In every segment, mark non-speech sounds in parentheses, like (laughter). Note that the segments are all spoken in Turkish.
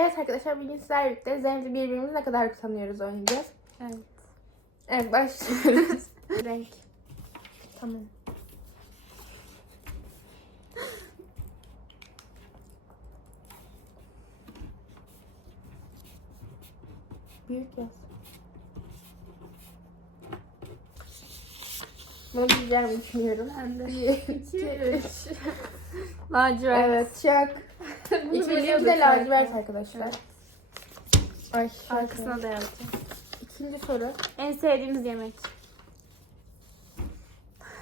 Evet arkadaşlar bugün sizlerle birlikte Zeynep'le birbirimizi ne kadar tanıyoruz oynayacağız. Evet. Evet başlıyoruz. (laughs) Renk. tamam. Büyük yaz. Bunu bileceğimi düşünüyorum. Ben de. Bir, iki, üç. (laughs) Lacivert. Evet çak. İçindeki de lacivert arkadaşlar. Evet. Ay Arkasına da yazacağım. İkinci soru. En sevdiğimiz yemek.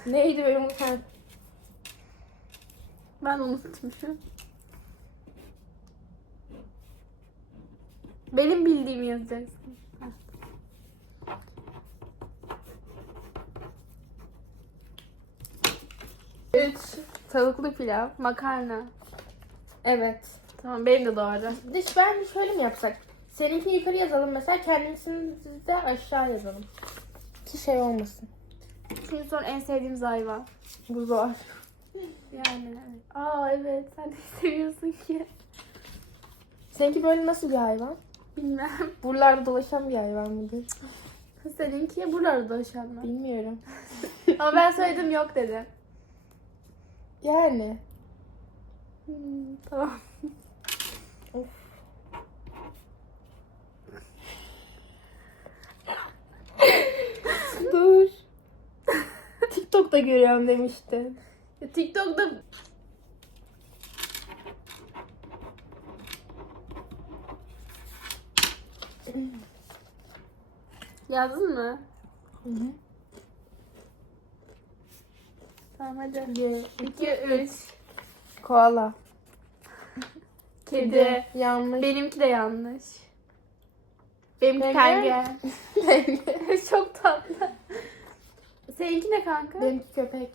Neydi benim bu tane? Ben unutmuşum. Benim bildiğimi yazacaksın. Üç. Tavuklu pilav. Makarna. Evet. Tamam benim de doğru. Dış ben şöyle mi yapsak? Seninkini yukarı yazalım mesela kendisini de aşağı yazalım. Ki şey olmasın. Şimdi sonra en sevdiğimiz hayvan. Bu zor. Yani evet. Aa evet sen de (laughs) seviyorsun ki. Seninki böyle nasıl bir hayvan? Bilmem. Buralarda dolaşan bir hayvan mıdır? Seninki buralarda dolaşanlar. Bilmiyorum. Ama ben söyledim yok dedim. Yani. Hmm, tamam. Of. Dur. TikTok'ta görüyorum demiştin. Ya TikTok'ta Yazdın mı? Hı hı. Tamam hadi. Bir, 2 3 Koala. Kedi. Yanlış. Benimki de yanlış. Benimki Penge. (laughs) penge. (laughs) Çok tatlı. Seninki ne kanka? Benimki köpek.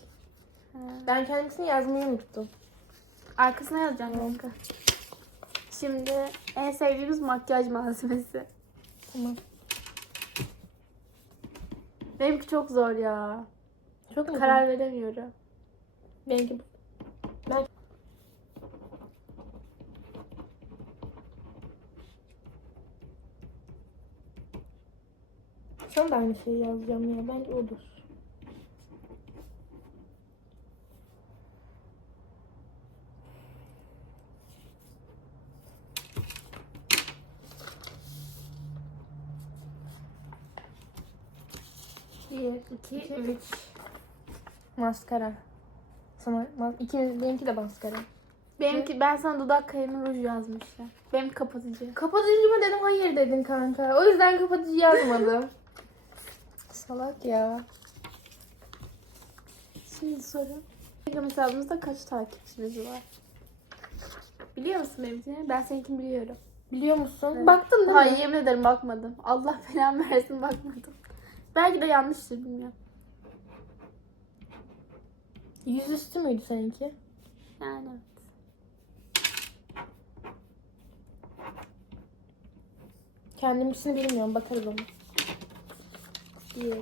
Ha. Ben kendisini yazmayı unuttum. Arkasına yazacağım kanka. Şimdi en sevdiğimiz makyaj malzemesi. Tamam. Benimki çok zor ya. Çok? Karar veremiyorum. Benimki ben Şu anda aynı şeyi yazacağım ya. Bence odur. Bir, iki, üç. Maskara. Sana mas ikimiz benimki de maskara. Benimki ben sana dudak kalemi ruj yazmıştım. Benim kapatıcı. Kapatıcı mı dedim hayır dedin kanka. O yüzden kapatıcı yazmadım. (laughs) Salak ya. Şimdi soru. Instagram hesabımızda kaç takipçimiz var? Biliyor musun benimkini? Ben seninkini biliyorum. Biliyor musun? Evet. Baktın değil Hayır mi? yemin ederim bakmadım. Allah belamı versin bakmadım. Belki de yanlıştır bilmiyorum. Yüzüstü müydü seninki? Yani. Kendimkisini bilmiyorum. Bakarız onu. 1,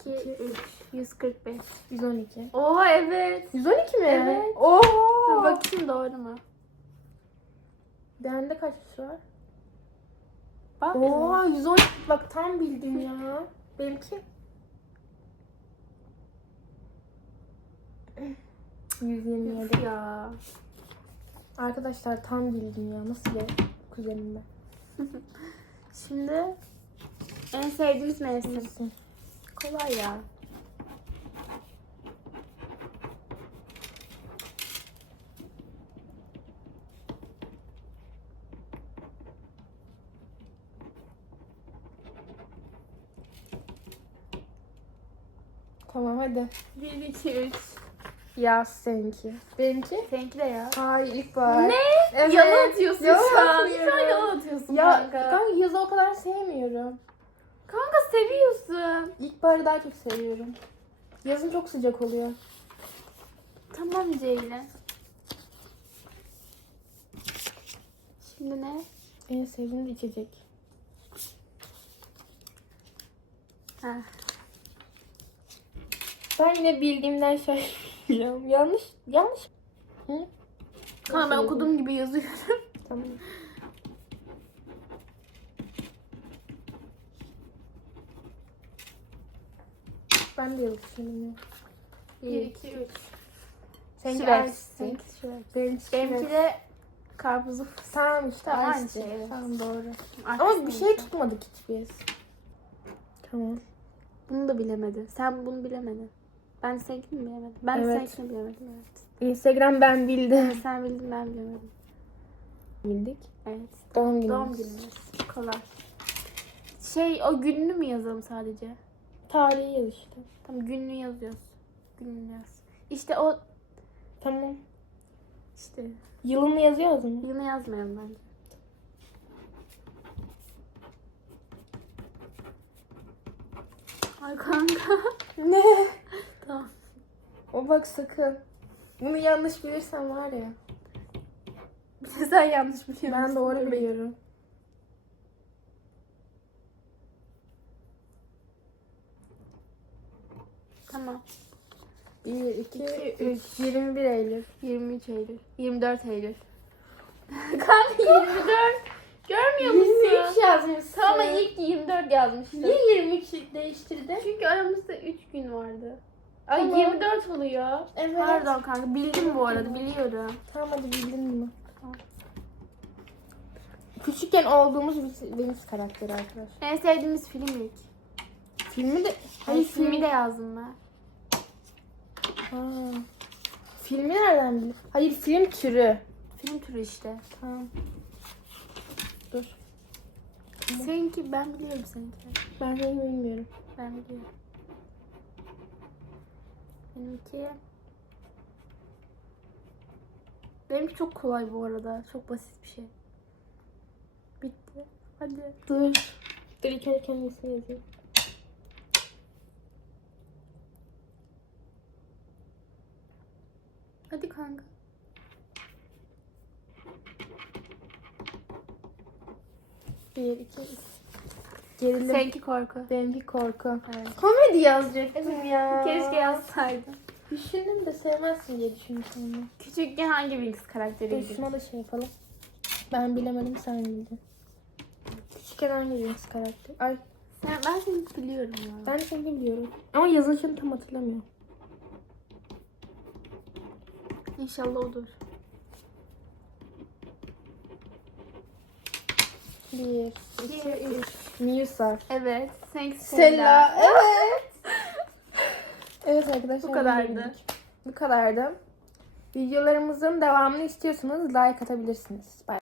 2, 3, 145. 112. Oha evet. 112 mi? Evet. Oha. Dur bakayım doğru mu? Bende kaç kişi var? Bak. Oha 112. Bak tam bildim ya. Benimki 127. Ya. Arkadaşlar tam bildim ya. Nasıl ya? Kuzenimle. (laughs) Şimdi en sevdiğimiz mevsim. Kolay ya. Tamam hadi. 1, 2, 3. Yaz seninki. Benimki? Seninki de ya. Hayır ilkbahar. Ne? Evet. Yalan atıyorsun Yalan şu an. yalan atıyorsun Ya kanka. kanka yazı o kadar sevmiyorum. Kanka seviyorsun. İlkbaharı daha çok seviyorum. Yazın çok sıcak oluyor. Tamam Ceylin. Şimdi ne? En sevdiğim içecek. Ha. Ben yine bildiğimden şaşıracağım. yanlış, yanlış. Hı? Kanka ben okuduğum gibi yazıyorum. Tamam. Ben de bilmiyorum. 1, 2, 3. Seninki Şiver. Ice Tea. Seninki Şiver. Benimki de karpuzlu Tamam işte Ama aynı aynı şey. şey, evet. Tamam doğru. Ama Arkasını bir şey yiyeceğim. tutmadık hiçbir. Tamam. Bunu da bilemedi. Sen bunu bilemedin. Ben seninkini bilemedim. Ben Evet. seninkini bilemedim evet. Instagram ben bildim. Sen bildin ben bilemedim. Bildik. Evet. Doğum günü. Doğum günümüz. Kolay. Şey o gününü mü yazalım sadece? Tarihi yaz işte. Tamam gününü yazıyoruz. Gününü yaz. İşte o Tamam. işte Yılını yazıyoruz mu? yılını yazmayalım bence. Ay kanka. (laughs) Ne? tamam. O bak sakın. Bunu yanlış bilirsen var ya. Sen yanlış biliyorsun. Ben doğru biliyorum. Tamam. 1, 2, İki, 3. 21 Eylül. 23 Eylül. 24 Eylül. (laughs) kanka 24. Görmüyor musun? 23 yazmışsın. Tamam ama ilk 24 yazmıştım. Niye 23 değiştirdin? Çünkü aramızda 3 gün vardı. Ay Tamam. 24 oluyor. Evet. Pardon kanka bildim bu arada biliyorum. Tamam hadi bildin bunu. Tamam. Küçükken olduğumuz Venüs karakteri arkadaşlar. En sevdiğimiz film ilk. Filmi de... Hayır filmi de yazdım ben. Ha. Filmi nereden bildin? Hayır film türü. Film türü işte. Tamam. Dur. Seninki ben biliyorum seninki. Ben seni bilmiyorum. Ben biliyorum. Benimki... Benimki çok kolay bu arada. Çok basit bir şey. Bitti. Hadi. Dur. Dur ilk önce kendisini yazayım. Hadi kanka. Bir, iki, üç. Gerilim. Seninki korku. Benimki korku. Evet. Komedi yazacaktım ya. Keşke yazsaydın. Düşündüm de sevmezsin diye düşünmüştüm onu. Küçükken hangi Winx Dur karakteriydi? şuna da şey yapalım. Ben bilemedim sen bildin. Küçükken hangi Venüs karakteri? Ay Sen, ben seni biliyorum ya. ben seni biliyorum. Ama yazılışını tam hatırlamıyorum. İnşallah odur. Bir, iki, üç. Musa. Evet. Seninki Stella. Evet. evet arkadaşlar. Bu kadardı. Bu kadardı. Videolarımızın devamını istiyorsanız like atabilirsiniz. Bye.